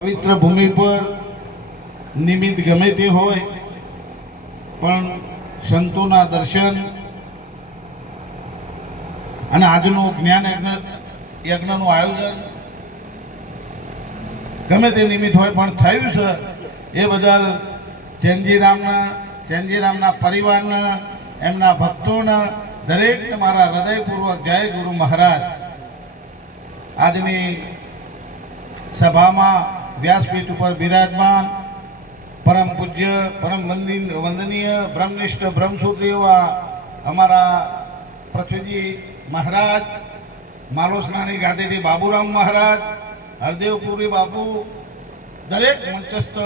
પવિત્ર ભૂમિ પર નિમિત્ત ગમે તે હોય પણ સંતોના દર્શન અને આજનું જ્ઞાન યજ્ઞનું આયોજન ગમે તે નિમિત્ત હોય પણ થયું છે એ બદલ ચેનજીરામના પરિવારના એમના ભક્તોના દરેકને મારા હૃદયપૂર્વક જય ગુરુ મહારાજ. આજની સભામાં વ્યાસપીઠ ઉપર બિરાજમાન પરમ પૂજ્ય પરમ વંદનીય બ્રહ્મનિષ્ઠ બ્રહ્મસૂત્રી એવા અમારા પૃથ્વીજી મહારાજ, માલોસનાની ગાદીથી બાબુરામ મહારાજ, હરદેવપુરી બાપુ, દરેક મંચસ્થ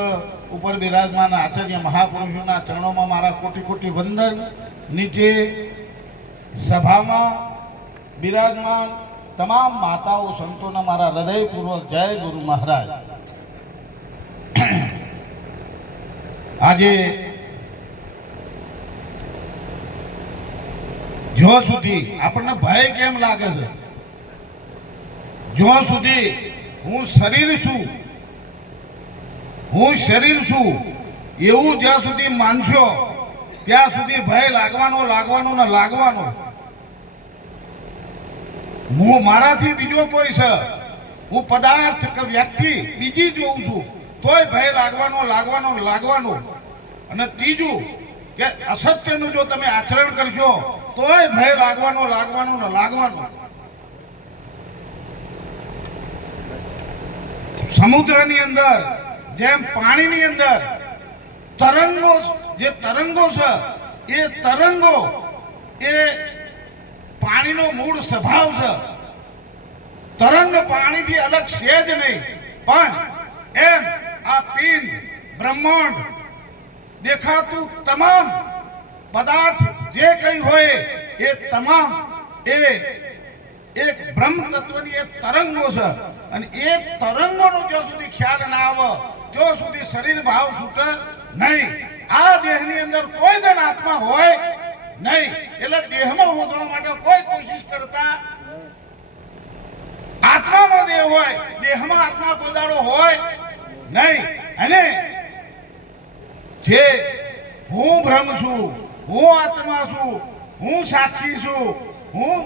ઉપર બિરાજમાન આચાર્ય મહાપુરુષોના ચરણોમાં મારા કોટી કોટી વંદન. નીચે સભામાં બિરાજમાન તમામ માતાઓ સંતોના મારા હૃદયપૂર્વક જય ગુરુ મહારાજ. આજે જ્યાં સુધી આપણને ભય કેમ લાગે છે, જ્યાં સુધી હું શરીર છું એવું જ્યાં સુધી માનશો ત્યાં સુધી ભય લાગવાનો ને લાગવાનો. હું મારાથી બીજો કોઈ છે, હું પદાર્થ કે વ્યક્તિ બીજી જોઉં છું તોય ભય લાગવાનો. અને ત્રીજું કે અસત્યનું જો તમે આચરણ કરશો તોય ભય લાગવાનો. સમુદ્રની અંદર જેમ પાણીની અંદર તરંગો છે, એ તરંગો એ પાણીનો મૂળ સ્વભાવ છે. તરંગ પાણીથી અલગ છે જ નહીં, પણ એમ આ પિંડ બ્રહ્માંડ દેખાતું તમામ પદાર્થ જે કંઈ હોય એ તમામ એ એક બ્રહ્મ તત્વની એ તરંગો છે. અને એ તરંગોનો જ્યાં સુધી ખ્યાલ ના આવે ત્યાં સુધી શરીર ભાવ છૂટે નહીં. આ દેહની અંદર કોઈ દન આત્મા હોય નહીં, એટલે દેહમાં હોદવા માટે કોઈ કોશિશ કરતા. આત્મામાં દેહ હોય, દેહમાં આત્મા કોઈ દાડો હોય નહીં. અને જે હું બ્રહ્મ છું, હું આત્મા છું, હું સાક્ષી છું, હું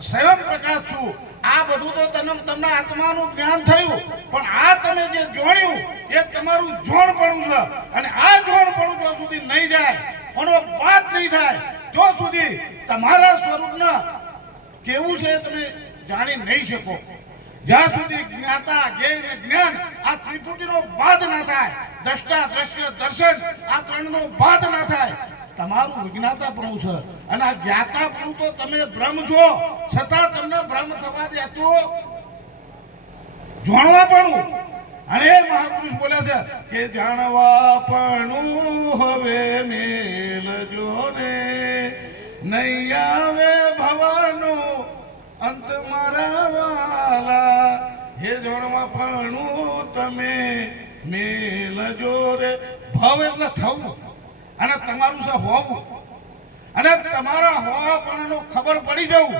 સ્વયં પ્રકાશ છું, આ બધું તો તમને આત્માનું જ્ઞાન થયું, પણ આ તમે જે જોણ્યું એ તમારું જોણપણું છે. અને આ જોણપણું જ્યાં સુધી નહીં જાય, એનો વાત નહીં થાય ત્યાં સુધી તમારા સ્વરૂપના કેવું છે તમે જાણી નહીં શકો. જ્યાં સુધી જ્ઞાતા જ્ઞેય જ્ઞાન આ ત્રિપુટીનો બાદ ના થાય, દ્રષ્ટા દ્રશ્ય દર્શન આ ત્રણનો બાદ ના થાય, તમારું વિજ્ઞાતાપણું છે. અને આ જ્ઞાતાપણું તો તમે બ્રહ્મ છો, છતાં તમને બ્રહ્મ થવા દેતું જાણવાપણું. અને એ મહાપુરુષ બોલે છે કે જાણવાપણું હવે મેલજો ને, નહીં આવે ભવનો અંત મારા વાલા. હે જાણવાપણું તમે મેલજો રે. ભવ એટલે થવું, અને તમારું છે હોવું. અને તમારા હોવાપણાનો ખબર પડી જવું,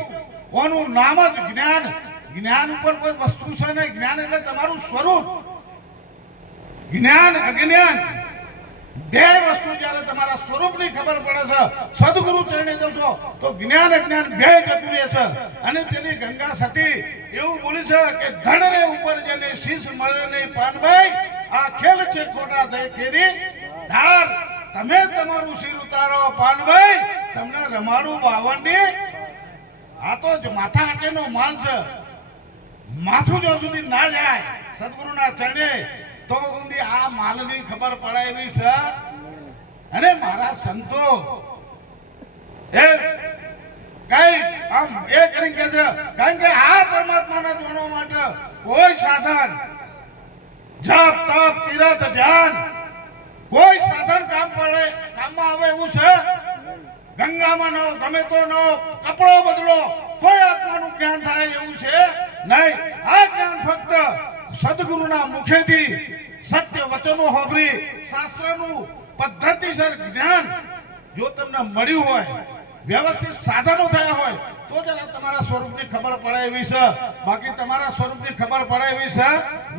ઓનું નામ જ જ્ઞાન. જ્ઞાન ઉપર કોઈ વસ્તુ છે નહીં. જ્ઞાન એટલે તમારું સ્વરૂપ. જ્ઞાન અજ્ઞાન બે વસ્તુ જ્યારે તમારા સ્વરૂપની ખબર પડે છે, સદગુરુ ચરણે જશો તો જ્ઞાન અજ્ઞાન બે જતું રહે છે. અને તેની ગંગા સતી એવું બોલી છે કે ધડ રે ઉપર જેને શીશ મળે નહીં પાનભાઈ, આ ખેલ છે ખોટા દઈ તેરી ધાર. તમે તમારું શિર ઉતારો પાનભાઈ, તમને રમાડું બાવળની. આ તો જ માથા હાટેનો માલ છે. માથું જો સુધી ના જાય સદગુરુના ચરણે તો આ માલની ખબર પડે એવી છે. અને મારા સંતો એ કઈ આમ એ કરી કે છે, કારણ કે આ પરમાત્માને જાણવા માટે કોઈ સાધન, જપ તપ તીરથ ધ્યાન કોઈ સાધન કામમાં આવે એવું છે? ગંગામાં નો ગમે તો નો કપડો બદલો કોઈ આત્માનું જ્ઞાન થાય એવું છે નહીં. આ જ્ઞાન ફક્ત સદગુરુના મુખેથી સત્ય વચનો હોબરી શાસ્ત્રનું પદ્ધતિસર જ્ઞાન જો તમને મળ્યું હોય, વ્યવસ્થિત સાધનો થયા હોય તો જરા તમારા સ્વરૂપની ખબર પડે એવી છે, બાકી તમારા સ્વરૂપની ખબર પડે એવી છે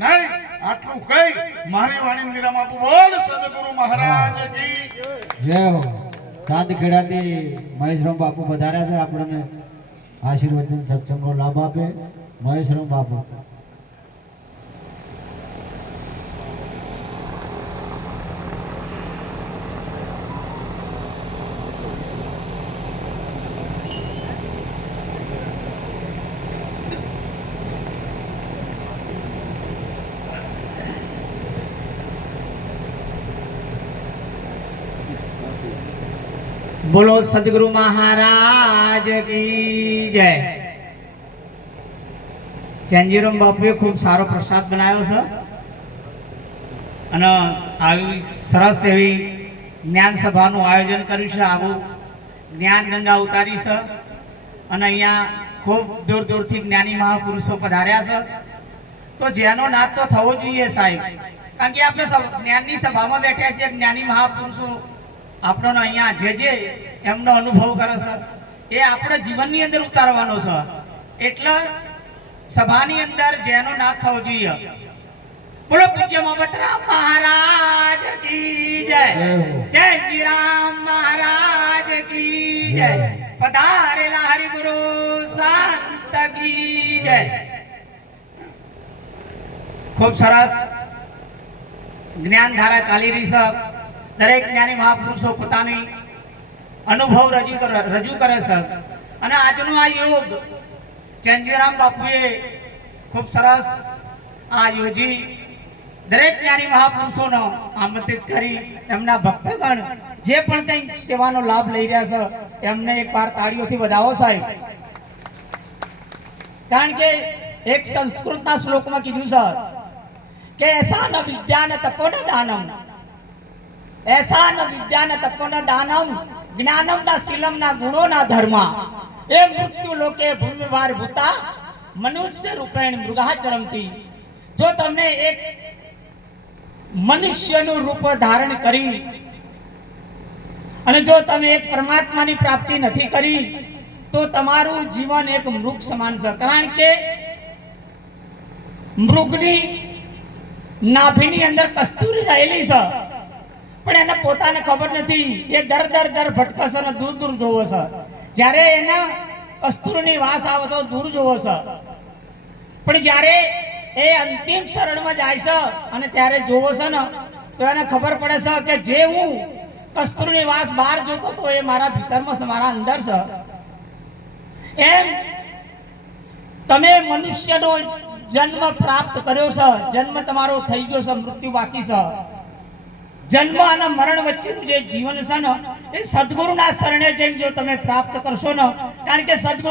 નહીં. આટલું કઈ મારી વાણી વિરામ આપું. બોલ સદગુરુ મહારાજ કી જય હો. ચાંદખેડાથી મહેશરામ બાપુ પધાર્યા છે, આપણને આશીર્વચન સત્સંગનો લાભ આપે. મહેશરામ બાપુ. બોલો સદગુરુ મહારાજ કી જય. ચેન્જીરામ બાપુએ ખૂબ સારો પ્રસાદ બનાવ્યો છે અને આવી સરસ એવી જ્ઞાન સભાનું આયોજન કર્યું છે. આવું જ્ઞાન ગંગા ઉતારી છે અને અહીંયા ખૂબ દૂર દૂરથી જ્ઞાની મહાપુરુષો પધાર્યા છે. તો જેનો નાદ તો થવો જોઈએ સાહેબ, કારણ કે આપણે જ્ઞાનની સભામાં બેઠ્યા છીએ. જ્ઞાની મહાપુરુષો આપણો અહીંયા જે એમનો અનુભવ કરે છે એ આપણે જીવનની અંદર ઉતારવાનો છે. એટલે સભાની અંદર જેનો નાદ થવો જોઈએ. બોલો પૂજ્ય મોહમ્મદરામ મહારાજ કી જય. જયજીરામ મહારાજ કી જય. પધારેલા હરિગુરુ સંત કી જય. ખૂબ સરસ જ્ઞાન ધારા ચાલી રહી છે. દરેક જ્ઞાની મહાપુરુષો પોતાની અનુભવ રજૂ કરે છે અને આજનો આ યોગ ચેન્જીરામ બાપુએ ખૂબ સરસ આ યોજી દરેક જ્ઞાની મહાપુરુષોનો આમંત્રિત કરી એમના ભક્તગણ જે પણ કંઈ સેવાનો લાભ લઈ રહ્યા છે એમને એકવાર તાળીઓથી વધાવો સાહેબ. કારણ કે એક સંસ્કૃતના શ્લોકમાં કીધું છે કે એસા ન વિદ્યા ન તપો ન દાનમ, ऐसा न विद्या न तपो न दानम, ज्ञानम न शीलम न गुणो न धर्मा, ए मृत्यु लोके भूमिवार भूता मनुष्य रूपेण मृगा चरमती. जो તમને એક મનુષ્યનું રૂપ ધારણ કરી અને જો તમે એક પરમાત્માની પ્રાપ્તિ નથી કરી તો તમારું જીવન એક મૃગ સમાન છે. કારણ કે મૃગની નાભીની અંદર કસ્તુરી રહેલી છે પણ એને પોતાને ખબર નથી. એ દર ભટકશે અને દૂર દૂર જોવો છે. જ્યારે એના કસ્તુરની વાસ આવે તો દૂર જોવો છે, પણ જ્યારે એ અંતિમ શરણમાં જાય છે અને ત્યારે જોવો છે ને તો એને ખબર પડે છે કે જે હું કસ્તુરની વાસ બહાર જોતો તો એ મારા ભીતરમાં છે, મારા અંદર છે. એમ તમે મનુષ્યનો જન્મ પ્રાપ્ત કર્યો છે, જન્મ તમારો થઈ ગયો છે, મૃત્યુ બાકી છે. જન્મ અને મરણ વચ્ચેનું જે જીવન છે ને એ સદગુરુના શરણે જઈને જો તમે પ્રાપ્ત કરશો ને, કારણ કે સદગુરુ